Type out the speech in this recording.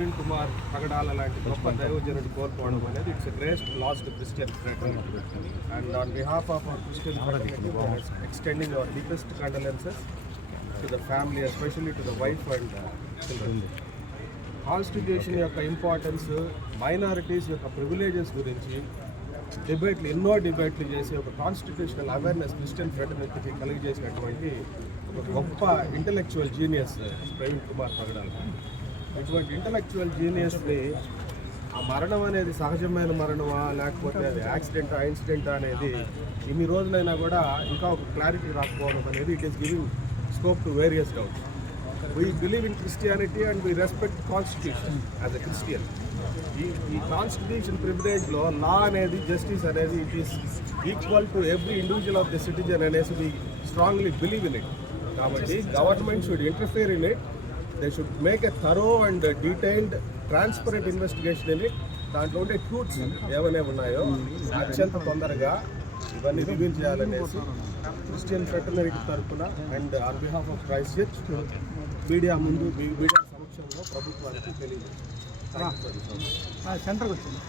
ప్రవీణ్ కుమార్ పగడాల లాంటి గొప్ప దైవజనుడు కోల్పోవడం అనేది it's great loss to Christian fraternity. And on behalf of our Christian fraternity extending our deepest condolences to the family, especially to the wife and children. Constitution యొక్క importance, minorities యొక్క privileges గురించి ఎన్నో డిబేట్లు చేసి ఒక కాన్స్టిట్యూషనల్ అవేర్నెస్ క్రిస్టియన్ ఫ్రెటర్నిటీకి కలిగజేసినటువంటి ఒక గొప్ప ఇంటలెక్చువల్ జీనియస్ ప్రవీణ్ కుమార్ పగడాల. ఇటువంటి ఇంటలెక్చువల్ జీనియస్ని ఆ మరణం అనేది సహజమైన మరణమా లేకపోతే అది యాక్సిడెంటా ఇన్సిడెంటా అనేది ఇన్ని రోజులైనా కూడా ఇంకా ఒక క్లారిటీ రాకపోవడం అనేది it is giving scope to various doubts. We believe in Christianity and we respect Constitution as a Christian. ఈ కాన్స్టిట్యూషన్ ప్రివిలేజ్లో లా అనేది, జస్టిస్ అనేది it is equal to every individual of the citizen అనేసి we strongly believe in it. కాబట్టి government should interfere in it. They should make a thorough and detailed transparent investigation in it. దాంట్లో ఉండే truths ఏమైనా ఉన్నాయో అత్యంత తొందరగా ఇవన్నీ reveal చేయాలనేసి క్రిస్టియన్ ఫ్రెటర్నిటీ తరఫున and on behalf of Christ church media సమక్షంలో ప్రభుత్వానికి తెలియదు. సెంటర్కి వచ్చింది.